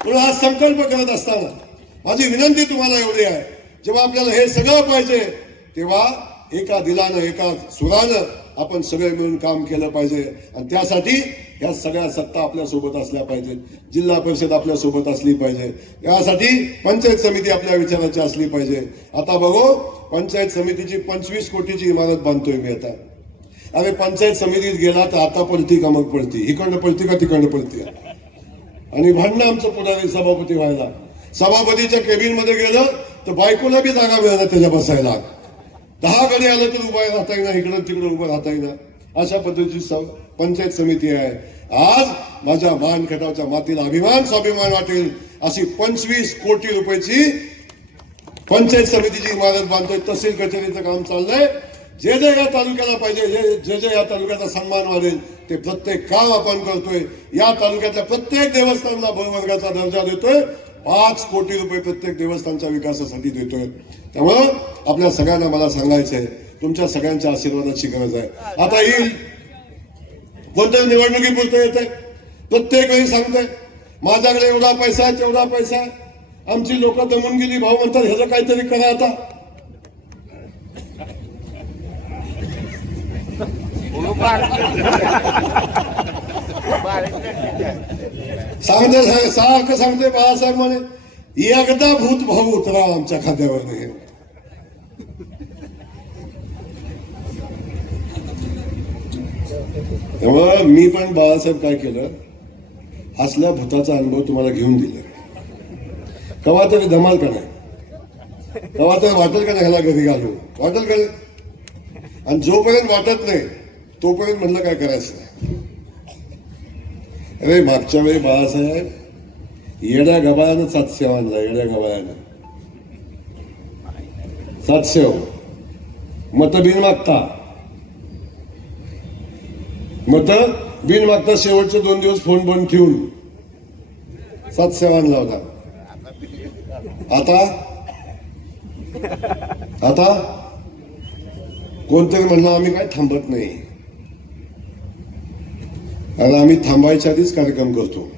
म्हणून हा संकल्प करत असताना माझी विनंती तुम्हाला एवढी आहे, जेव्हा आपल्याला हे सगळं पाहिजे तेव्हा एका दिलानं, एका सुरानं आपण सगळे मिळून काम केलं पाहिजे. आणि त्यासाठी या सगळ्या सत्ता आपल्या सोबत असल्या पाहिजेत, जिल्हा परिषद आपल्या सोबत असली पाहिजे, यासाठी पंचायत समिती आपल्या विचाराची असली पाहिजे. आता बघू, पंचायत समितीची 25 कोटीची इमारत बांधतोय मी आता. अरे पंचायत समितीत गेला तर आता पडती का मग पडती, इकडनं पडती का तिकडनं पडती, आणि भांडणं आमचं पुढारी सभापती व्हायला. सभापतीच्या केबिन मध्ये गेलं तर बायकोला बी जागा मिळाला त्याच्या बसायला. 10 गडी आलं तर उभा राहता येईना, इकडं तिकडं उभं राहता येईना, अशा पद्धतीची पंचायत समिती आहे. आज माझ्या मान खटावच्या मातीला स्वाभिमान वाटेल अशी 25 कोटी रुपयाची पंचायत समितीची इमारत बांधतोय, तहसील कचेरीचं काम चाललंय. जे जे या तालुक्याला पाहिजे, जे जे या तालुक्याचा सन्मान वाढेल ते प्रत्येक काम आपण करतोय. या तालुक्यातल्या प्रत्येक देवस्थानला ब वर्गाचा दर्जा देतोय. 5 कोटी रुपये प्रत्येक देवस्थानच्या विकासासाठी देतोय. त्यामुळं आपल्या सगळ्यांना मला सांगायचंय, तुमच्या सगळ्यांच्या आशीर्वादाची गरज आहे. आता येईल कोणत्या निवडणुकीपुरतं येते, प्रत्येक वेळी सांगतोय माझ्याकडे एवढा पैसा आहे, तेवढा पैसा आहे. आमची लोक दमून गेली. भाऊ म्हणतात ह्याचं काहीतरी करा. आता सांगते, सारखं सांगते बाळासाहेब म्हणे एकदा भूत भाऊ उतरा आमच्या खात्यावर नाही. तेव्हा मी पण बाळासाहेब काय केलं, असल्या भूताचा अनुभव तुम्हाला घेऊन दिला. कवा तरी धमाल का नाही, कवा तरी वाटेल का नाही ह्याला घरी घालू, वाटेल का नाही. आणि जोपर्यंत वाटत नाही तोपर्यंत म्हणलं काय करायचं नाही. अरे मागच्या वेळी बाळासाहेब येड्या गबाळानं 700 आणला, येड्या गबाळानं 700 मत बिन मागता, मत बिन मागता शेवटचे 2 दिवस फोन बंद ठेवून 700 आणला होता. आता कोणतरी म्हणलं आम्ही काय थांबत नाही. आणि आम्ही थांबायच्या आधीच कार्यक्रम करतो,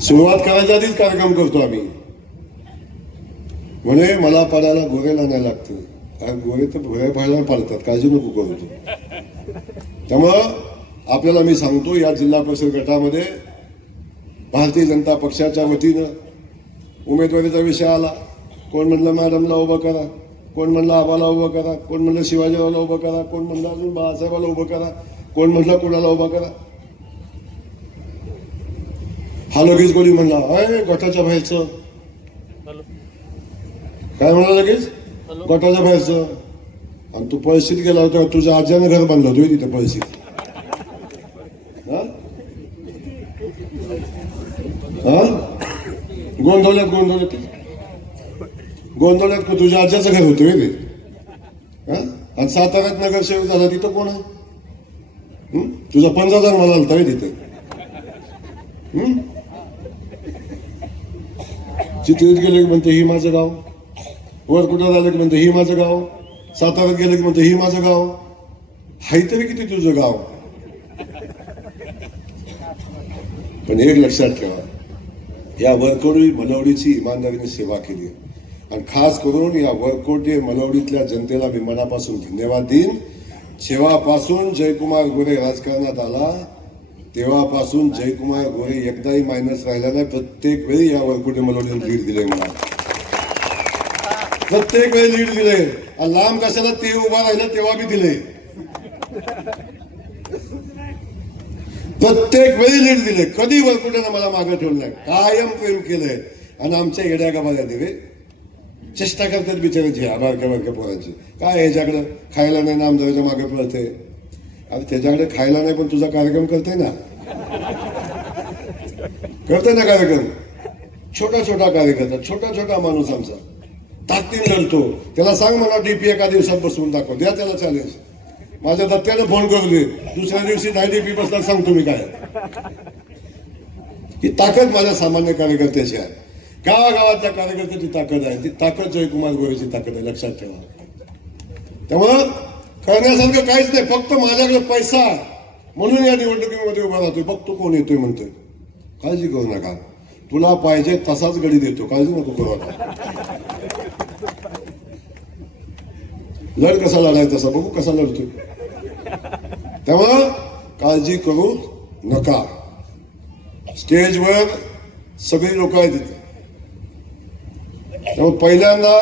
सुरुवात करायच्या आधीच कार्यक्रम करतो आम्ही. म्हणे मला पाडायला गोरे आणायला लागतं. गोरे तर भोऱ्या पाहायला पाळतात, काळजी नको करू तू. त्यामुळं आपल्याला मी सांगतो, या जिल्हा परिषद गटामध्ये भारतीय जनता पक्षाच्या वतीनं उमेदवारीचा विषय आला. कोण म्हणलं मॅडमला उभं करा, कोण म्हणलं आबाला उभं करा, कोण म्हणलं शिवाजीरावला उभं करा, कोण म्हणलं अजून बाळासाहेबाला उभं करा, कोण म्हणलं कोणाला उभं करा. हा लगेच कोणी म्हणला अय गटाच्या बाहेरचं, काय म्हणा लगेच गटाच्या बाहेरचं. आणि तू पळशीत गेला होता, तुझ्या आज्यानं घर बांधलं होतं तिथे पळशीत. गोंधळ्यात तुझ्या आज्याचं घर होतं ते. आणि साताऱ्यात नगरसेवक झाला तिथं कोण आहे? तुझा 15,000 मला आलता रे तिथे. चित्रीत गेले की म्हणते ही माझं गाव, वर कुठं झालं की म्हणते ही माझं गाव, साताऱ्यात गेलं की म्हणते ही माझं गाव. हाय तरी किती तुझं गाव. पण एक लक्षात ठेवा, या वरकोडी मनवडीची इमानदारीने सेवा केली. आणि खास करून या वरकोटे मनवडीतल्या जनतेला मी मनापासून धन्यवाद देईन. जेव्हापासून जयकुमार गोरे राजकारणात आला तेव्हापासून जयकुमार गोरे एकदाही मायनस राहिला नाही. प्रत्येक वेळी या वरकोटे मनवडीला लीड दिले मला, प्रत्येक वेळी लीड दिले. आणि लांब कशाला ते उभा राहिलं तेव्हा बी दिले, प्रत्येक वेळी लीड दिले. कधी वरकुट्यानं मला मागे ठेवलं नाही, कायम प्रेम केलंय. आणि आमच्या येड्या गावाला दिले चेष्टा करतात बिचारायची बारक्या बारक्या पोरांची. काय ह्याच्याकडं खायला नाही ना आमदाराच्या मागे पळते. अरे त्याच्याकडे खायला नाही पण तुझा कार्यक्रम करते ना, करते ना कार्यक्रम. छोटा छोटा कार्यकर्ता, छोटा छोटा माणूस आमचा ताकदीने लढतो. त्याला सांग मला डीपी एका दिवसात बसवून दाखव, द्या त्याला चॅलेंज. माझ्या दत्त्यानं फोन करू दे, दुसऱ्या दिवशी नाही डीपी बसला सांगतो मी काय. ही ताकद माझ्या सामान्य कार्यकर्त्याची आहे, गावागावातल्या कार्यकर्त्याची ताकद आहे. ती ताकद जयकुमार गोरेची ताकद आहे, लक्षात ठेवा. त्यामुळं करण्यासारखं काहीच नाही, फक्त माझ्याकडे पैसा म्हणून या निवडणुकीमध्ये उभा राहतोय. बघतो कोण येतोय म्हणतोय. काळजी करू नका, तुला पाहिजे तसाच गडी देतो, काळजी नको करू. आता लढ कसा लढायचा तसा बघू कसा लढतोय. त्यामुळं काळजी करू नका. स्टेजवर सगळी लोक आहेत तिथे. त्यामुळे पहिल्यांदा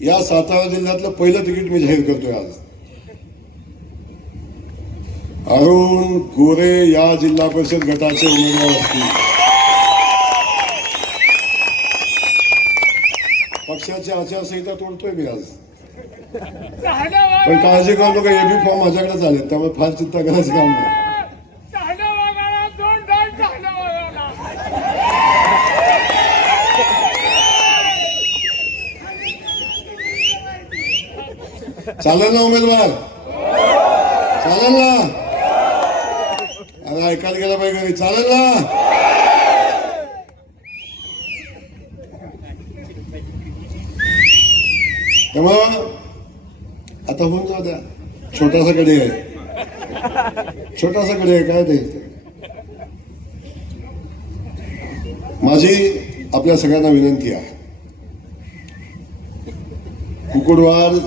या सातारा जिल्ह्यातलं पहिलं तिकीट मी जाहीर करतोय आज. अरुण गोरे या जिल्हा परिषद गटाचे उमेदवार असतील. पक्षाची आचारसंहिता तोडतोय मी आज, पण काळजी करू नका, एबी फॉर्म माझ्याकडे झाले, त्यामुळे फार चिंता करायचं काम नाही. चालेल ना उमेदवार? चालेल ना? अरे ऐकायला गेला पाहिजे घरी. चालेल ना? त्यामुळं आता होऊन जाऊ द्या. छोटासा कडे आहे, छोटासा कडे आहे, काय ते. माझी आपल्या सगळ्यांना विनंती आहे, कुकुडवाड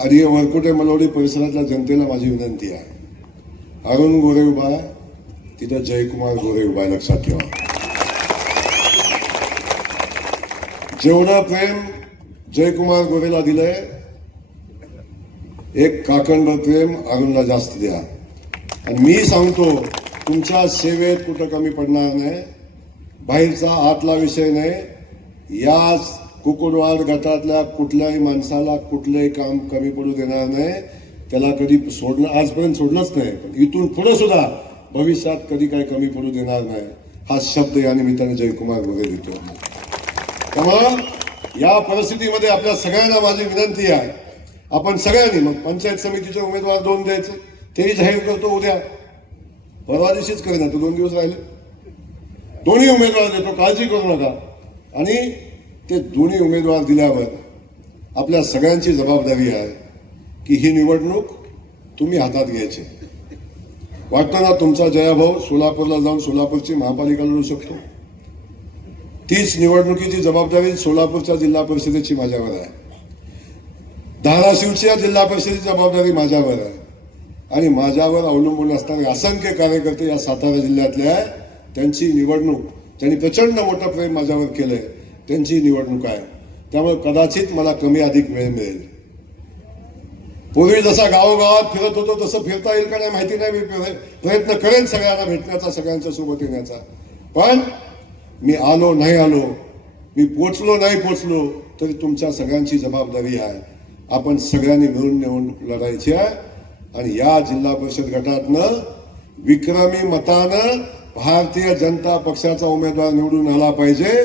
आणि वरकुटे मलवडी परिसरातल्या जनतेला माझी विनंती आहे, अरुण गोरे उभा आहे तिथं जयकुमार गोरे उभा आहे, लक्षात ठेवा. जेवढं प्रेम जयकुमार गोरेला दिलंय, एक काकणभर प्रेम अरुणला जास्त द्या. आणि मी सांगतो, तुमच्या सेवेत कुठं कमी पडणार नाही. बाहेरचा आतला विषय नाही. या कुकुडवाड गटातल्या कुठल्याही माणसाला कुठलंही काम कमी पडू देणार नाही. त्याला कधी सोडणं, आजपर्यंत सोडलंच नाही, पण इथून पुढे सुद्धा भविष्यात कधी काही कमी पडू देणार नाही, हा शब्द या निमित्ताने जयकुमार गोरे देतो. त्यामुळं या परिस्थितीमध्ये आपल्या सगळ्यांना माझी विनंती आहे, आपण सगळ्यांनी, मग पंचायत समितीचे उमेदवार 2 द्यायचे, तेही जाहीर करतो उद्या, परवा दिवशीच करेन, आता 2 दिवस राहिले. दोन्ही उमेदवार देतो, काळजी करू नका. आणि ते दोन्ही उमेदवार दिल्यावर आपल्या सगळ्यांची जबाबदारी आहे की ही निवडणूक तुम्ही हातात घ्यायची. वाटतं ना तुमचा जयाभाऊ सोलापूरला जाऊन सोलापूरची महापालिका लढू शकतो? तीच निवडणुकीची जबाबदारी सोलापूरच्या जिल्हा परिषदेची माझ्यावर आहे, धाराशिवच्या जिल्हा परिषदेची जबाबदारी माझ्यावर आहे, आणि माझ्यावर अवलंबून असणारे असंख्य कार्यकर्ते या सातारा जिल्ह्यातले आहे. त्यांची निवडणूक, त्यांनी प्रचंड मोठं प्रेम माझ्यावर केलंय, त्यांची निवडणूक आहे. त्यामुळे कदाचित मला कमी अधिक वेळ मिळेल. पूर्वी जसा गावोगावात फिरत होतो तसं फिरता येईल का नाही माहिती नाही. मी प्रयत्न करेन सगळ्यांना भेटण्याचा, सगळ्यांच्या सोबत येण्याचा. पण मी आलो नाही आलो, मी पोचलो नाही पोचलो, तरी तुमच्या सगळ्यांची जबाबदारी आहे. आपण सगळ्यांनी मिळून निवडणूक लढायची आहे. आणि या जिल्हा परिषद गटातनं विक्रमी मतानं भारतीय जनता पक्षाचा उमेदवार निवडून आला पाहिजे,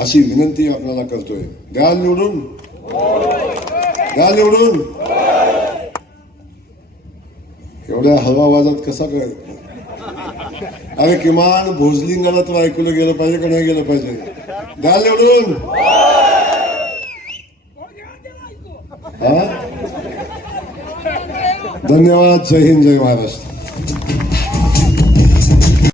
अशी विनंती आपल्याला करतोय. द्याल निवडून? द्याल निवडून? एवढ्या हवा आवाजात कसा काय? अरे किमान भोजलिंगाला तर ऐकलं गेलं पाहिजे का नाही गेलं पाहिजे? द्याल निवडून? हा, धन्यवाद. जय हिंद, जय महाराष्ट्र.